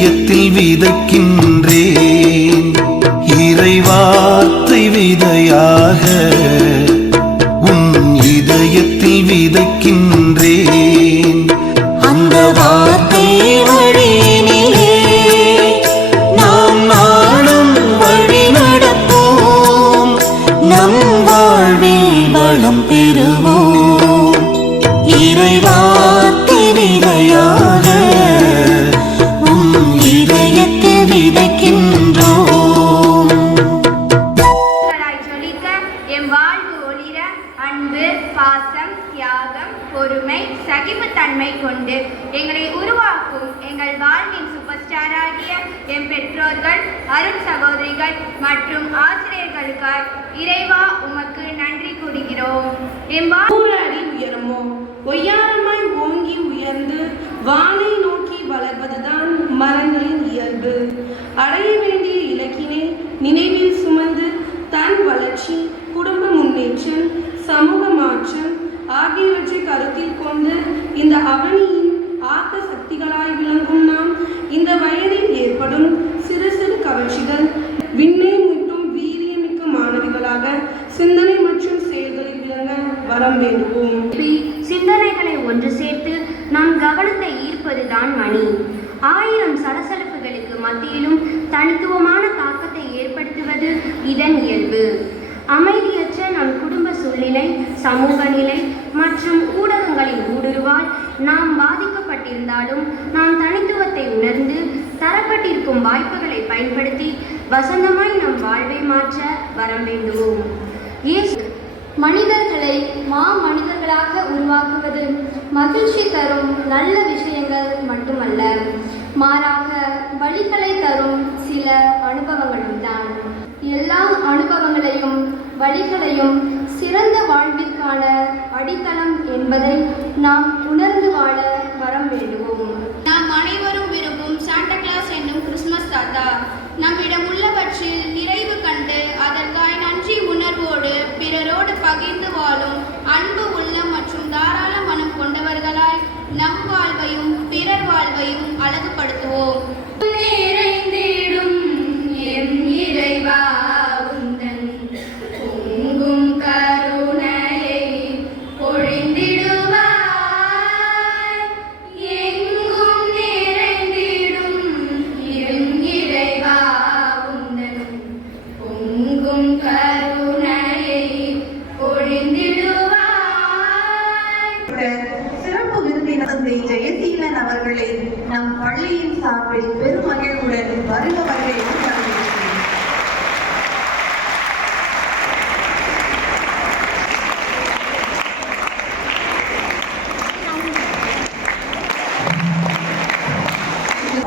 இதயத்தில் விதைக்கின்றேன் இறைவார்த்தை விதையாக உன் இதயத்தில் விதைக்கின்றேன் அந்த வார்த்தை வழியினிலே நாம் நாளும் வழி நடப்போம் நம் வாழ்வில் வளம் பெறுவோம் இறைவார்த்தை விதையாக உன் இதயத்தில் விதைக்கின்றோம். எம் வாழ்வு ஒளிர அன்பு பாசம் தியாகம் பொறுமை சகிப்புத்தன்மை கொண்டு எங்களை உருவாக்கும் எங்கள் வாழ்வின் சூப்பர் ஸ்டாராகிய எம் பெற்றோர்கள் அருள் சகோதரிகள் மற்றும் ஆசிரியர்களுக்காய் இறைவா உமக்கு நன்றி கூறுகிறோம். எம் அடி உயரமோ ஒய்யாரமாய் ஓங்கி உயர்ந்து வானை நோக்கி வளர்வதுதான் மரங்களின் இயல்பு. அடைய வேண்டிய இலக்கினை நினைவில் சுமந்து தன் வளர்ச்சி குடும்ப முன்னேற்றம் சமூக மாற்றம் ஆகியவற்றை கருத்தில் கொண்டு இந்த அவனியின் ஆக்க சக்திகளாய் விளங்கும் நாம் இந்த வயதில் ஏற்படும் சிறு சிறு கவர்ச்சிகள் விண்ணை முட்டும் வீரியமிக்க மாணவிகளாக சிந்தனை மற்றும் செயல்களில் விளங்க வரம் வேண்டுவோம். சிந்தனைகளை ஒன்று சேர்த்து நம் கவனத்தை ஈர்ப்பதுதான் மணி. 1000 சலசலப்புகளுக்கு மத்தியிலும் தனித்துவமான தாக்கத்தை ஏற்படுத்துவது இதன் இயல்பு. அமைதியற்ற நம் குடும்ப சூழ்நிலை சமூக நிலை மற்றும் ஊடகங்களின் ஊடுருவால் நாம் பாதிக்கப்பட்டிருந்தாலும் நாம் தனித்துவத்தை உணர்ந்து தரப்பட்டிருக்கும் வாய்ப்புகளை பயன்படுத்தி வசந்தமாய் நம் வாழ்வை மாற்ற வரம் வேண்டுவோம். மனிதர்களை மனிதர்களாக உருவாக்குவது மகிழ்ச்சி தரும் நல்ல விஷயங்கள் மட்டுமல்ல, மாறாக வழிகளை தரும் சில அனுபவங்களும் தான். எல்லா அனுபவங்களையும் வழிகளையும் சிறந்த வாழ்விற்கான அடித்தளம் என்பதை நாம் உணர்ந்து வாழ வரம் வேண்டுவோம். நாம் அனைவரும் விரும்பும் சாண்டா கிளாஸ் என்னும் கிறிஸ்துமஸ் தாத்தா நம்மிடம் உள்ளவற்றில் நிறைவு கண்டு அதற்காய் நன்றி உணர்வோடு பிறரோடு பகிர்ந்து வாழும் அன்பு உள்ளம் மற்றும் தாராள மனம் கொண்டவர்களாய் நம் வாழ்வையும் பிறர் வாழ்வையும் அழகுபடுத்துவோம். சிறப்பு விருந்தினர் ஜெயசீலன் அவர்களை நம் பள்ளியின் சார்பில் பெருமகிழ்வுடன் வருக வருகையும்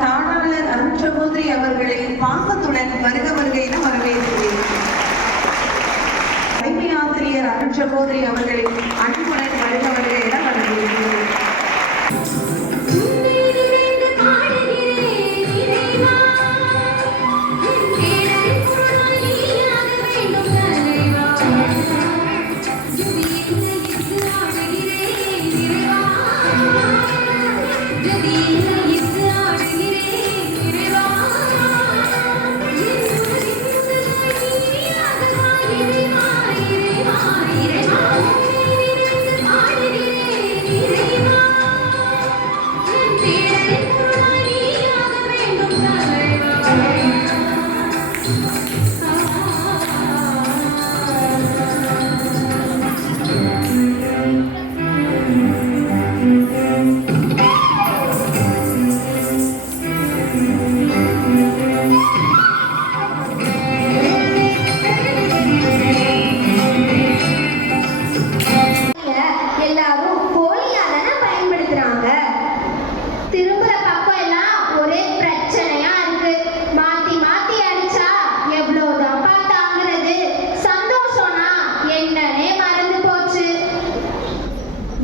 தாளாளர் அருண் சகோதரி அவர்களை பாசத்துடன் வருக வருகையின வரவேற்கிறேன். தலைமை ஆசிரியர் அருண் சகோதரி அவர்களை அன்புடன் வருக வருகையின வரவேற்கிறேன்.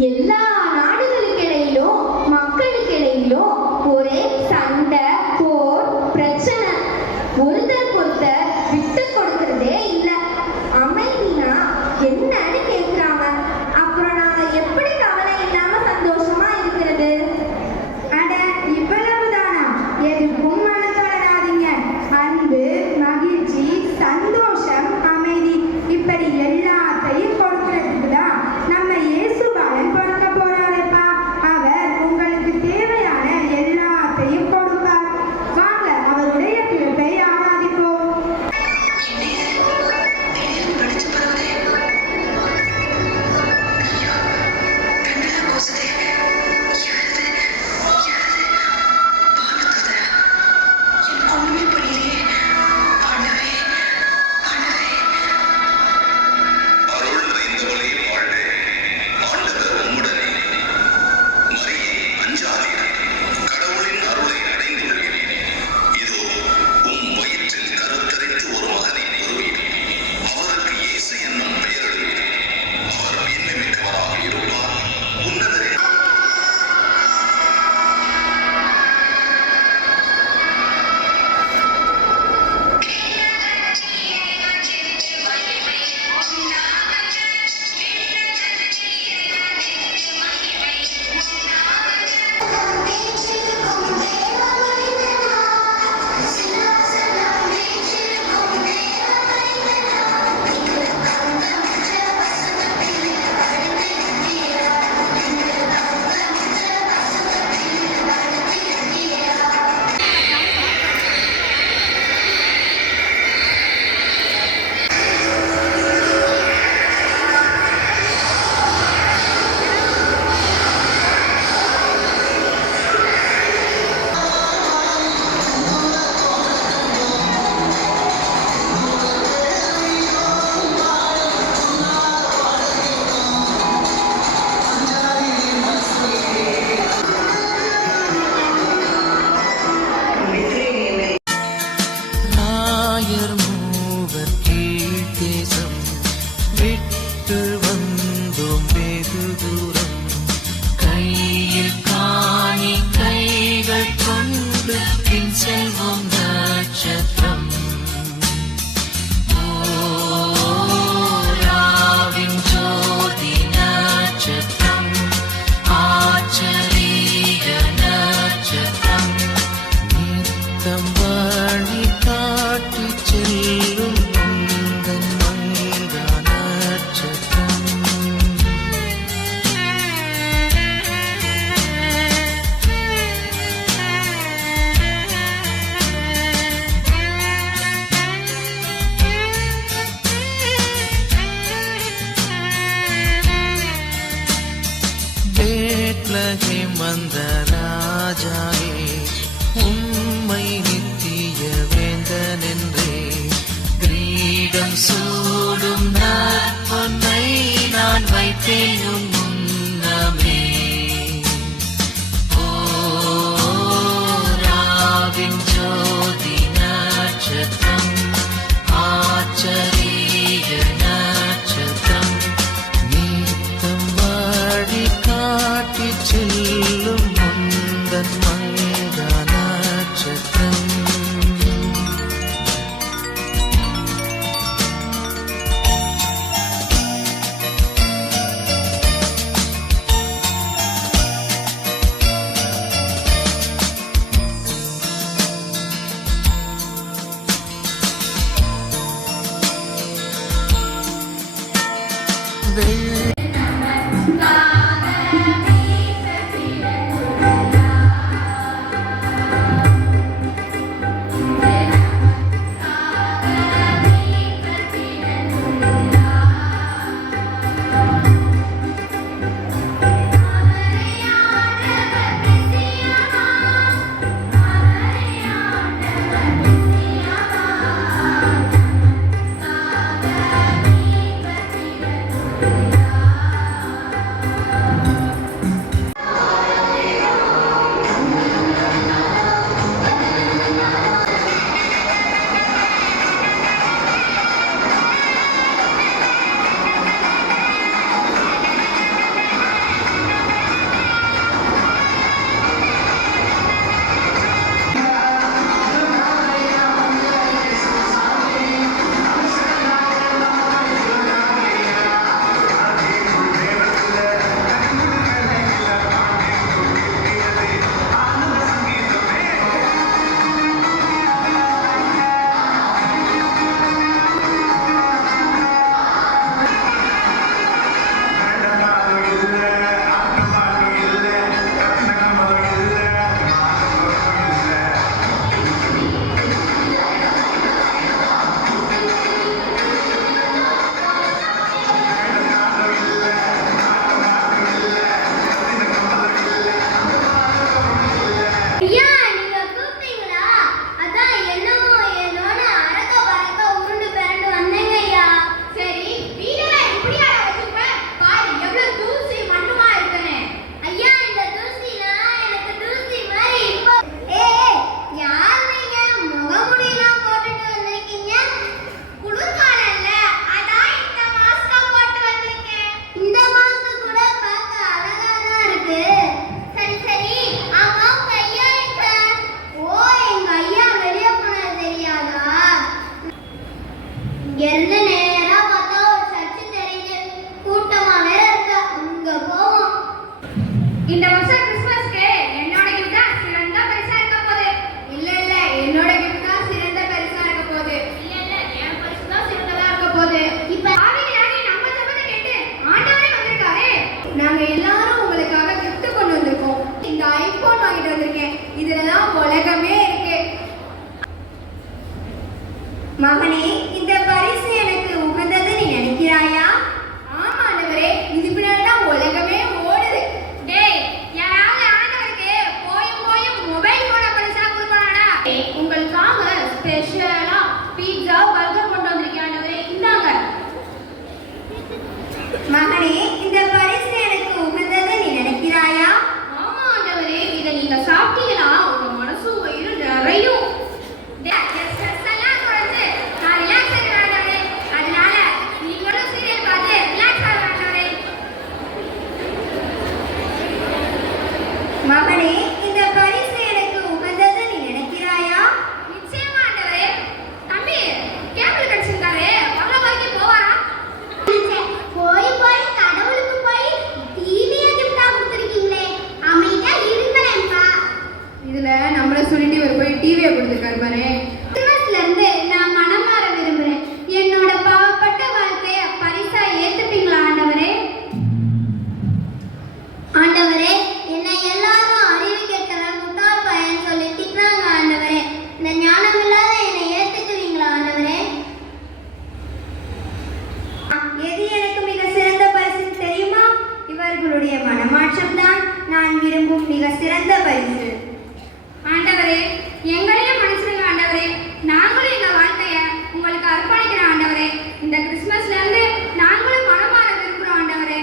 எல்லா நாடுகளுக்கிடையிலும் மக்களுக்கிடையிலும் ஒரே சண்டை போர் பிரச்சனை. ஒருத்தருக்கு ஒருத்தர் விட்டு கொடுக்கறதே இல்லை. அமைதினா என்னன்னு கேட்குறாங்க. அப்புறம் நாங்க எப்படி கவலை இல்லாம சந்தோஷமா இருக்கிறது? அட இவ்வளவுதானா? எதுக்கும் நித்தம் வழி காட்டி செல்லும் உந்தன் மங்கா நட்சத்திரம். பெத்லகேம் வந்த ராஜாவே, உம்மை நித்திய வேந்தனென்றே கிரீடம் சூடும் நற்பொன்னை நான் வைத்தேன் உன் முன்னமே. ஓ ராவின் ஜோதி நட்சத்திரம், ஆச்சரிய நட்சத்திரம், நித்தம் வழி காட்டி செல்லும் முந்தன் மங்கா நட்சத்திரம். இந்த வருஷம் கிறிஸ்மஸ்க்கு என்னோட gift தான் சிறந்த பரிசா இருக்க போகுது. இல்ல என்னோட gift தான் சிறந்த பரிசா இருக்க போகுது. இல்ல என் பரிசு தான் சிறந்ததா இருக்க போகுது. இப்ப ஆவியாகி நம்ம ஜெபத்தை கேட்டு ஆண்டவரே வந்திருக்காரே. நாங்க எல்லாரும் உங்களுக்காக gift கொண்டு வந்திருக்கோம். இந்த ஐபோன் வாங்கிட்டு வந்திருக்கேன். இதெல்லாம் உலகமே இருக்கு. மகனே, இந்த பரிசு எனக்கு உகந்தது நீ நினைக்கிறாயா? ஆமா ஆண்டவரே, இது பின்னாடி தான் உலகமே ஓடுது. டேய், யாராவது ஆண்டவருக்கு போயும் மொபைல் போன பரிசா கொடுக்கறானா? உங்களுக்காக ஸ்பெஷலா பீட்சா பர்கர் கொண்டு வந்திருக்கேன் ஆண்டவரே, இந்தாங்க. மகனே, இந்த பரிசு எனக்கு உகந்தது நீ நினைக்கிறாயா? ஆமா ஆண்டவரே, இதை நீங்க சாப்பிட்டீங்கன்னா உங்க மனசு வயிறு நிறையும். டேய், ஸ்ட்ரெஸ் எல்லாம் குறைஞ்சு நான் கொடுங்க கர்மரே. கிறிஸ்மஸ்ல இருந்து நான் மனம் மாற விரும்புறேன். என்னோட பாவப்பட்ட வாழ்க்கைய பரிசா ஏத்துப்பீங்களா ஆண்டவரே? ஆண்டவரே, என்னை எல்லாரும் அறிவு கேட்கிற முட்டாள் பையன் சொல்லி திட்டுறாங்க ஆண்டவரே. இந்த ஞானம் இல்லாத என்னை ஏத்துக்குவீங்களா ஆண்டவரே? எது எனக்கு மிக சிறந்த பரிசு தெரியுமா? இவர்களுடைய மனமாற்றம் தான் நான் விரும்பும் மிக சிறந்த பரிசு. ஆண்டவரே, எங்களையும் மனுஷங்க ஆண்டவரே, நாங்களும் எங்க வாழ்க்கைய உங்களுக்கு அர்ப்பணிக்கிறோம் ஆண்டவரே. இந்த கிறிஸ்மஸ்ல இருந்து நாங்களும் மனமாற விரும்புறோம் ஆண்டவரே.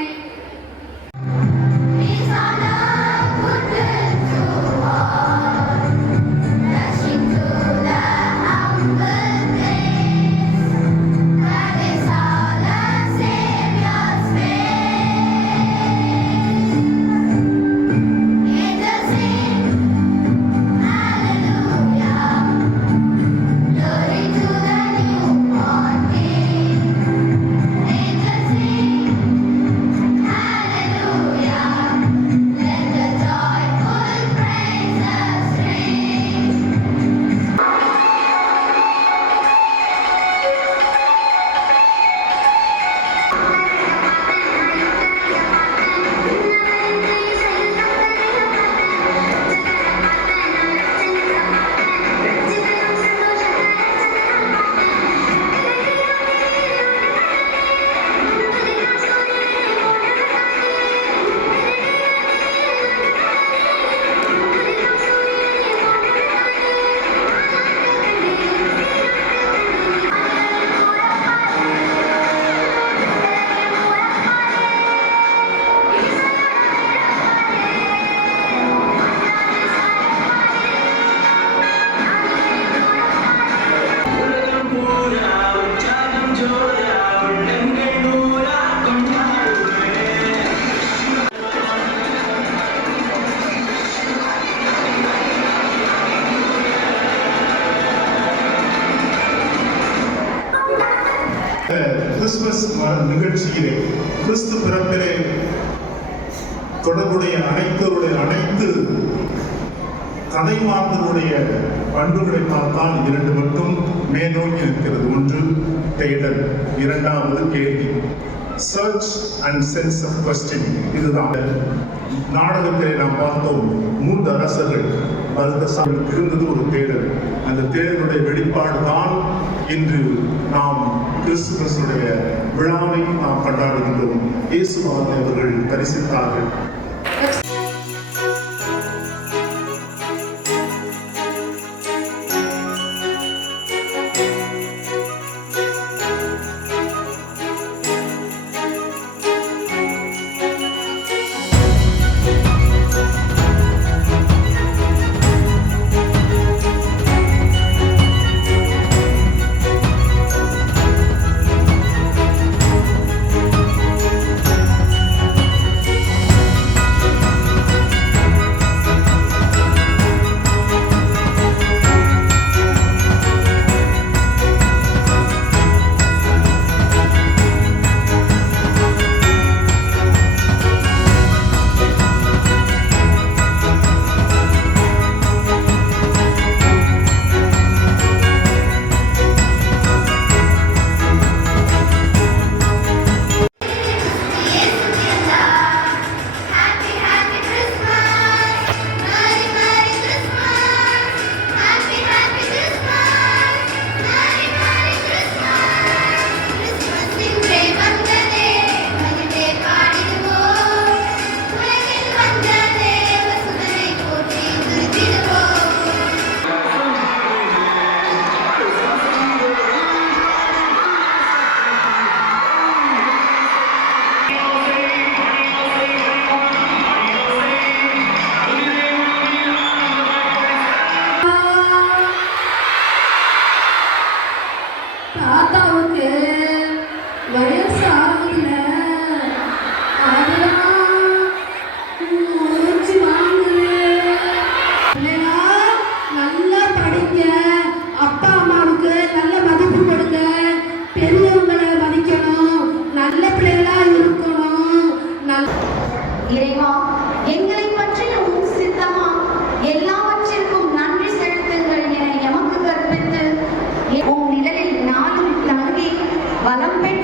கிறிஸ்துமஸ் நிகழ்ச்சியிலே கிறிஸ்து பிறப்பிலே தொடர்புடைய அனைத்து கதைமாந்தருடைய பண்புகளை பார்த்தால் இரண்டு மட்டும் மேலோங்கி இருக்கிறது. ஒன்று தேடல், இரண்டாவது கேள்வி. Search and sense of question. இதுதான் நாடகத்தை நாம் பார்த்தோம். 3 அரசர்கள் பரதசாமிக்கு இருந்தது ஒரு தேடல். அந்த தேடலுடைய வெளிப்பாடு தான் இன்று நாம் கிறிஸ்துமஸுடைய விழாவை நாம் கொண்டாடுகின்றோம். இயேசுவானை அவர்கள் தரிசித்தார்கள். இறைவா, எங்களை பற்றிய உம் சித்தமா எல்லாவற்றிற்கும் நன்றி செலுத்துங்கள் என வளம் பெற்ற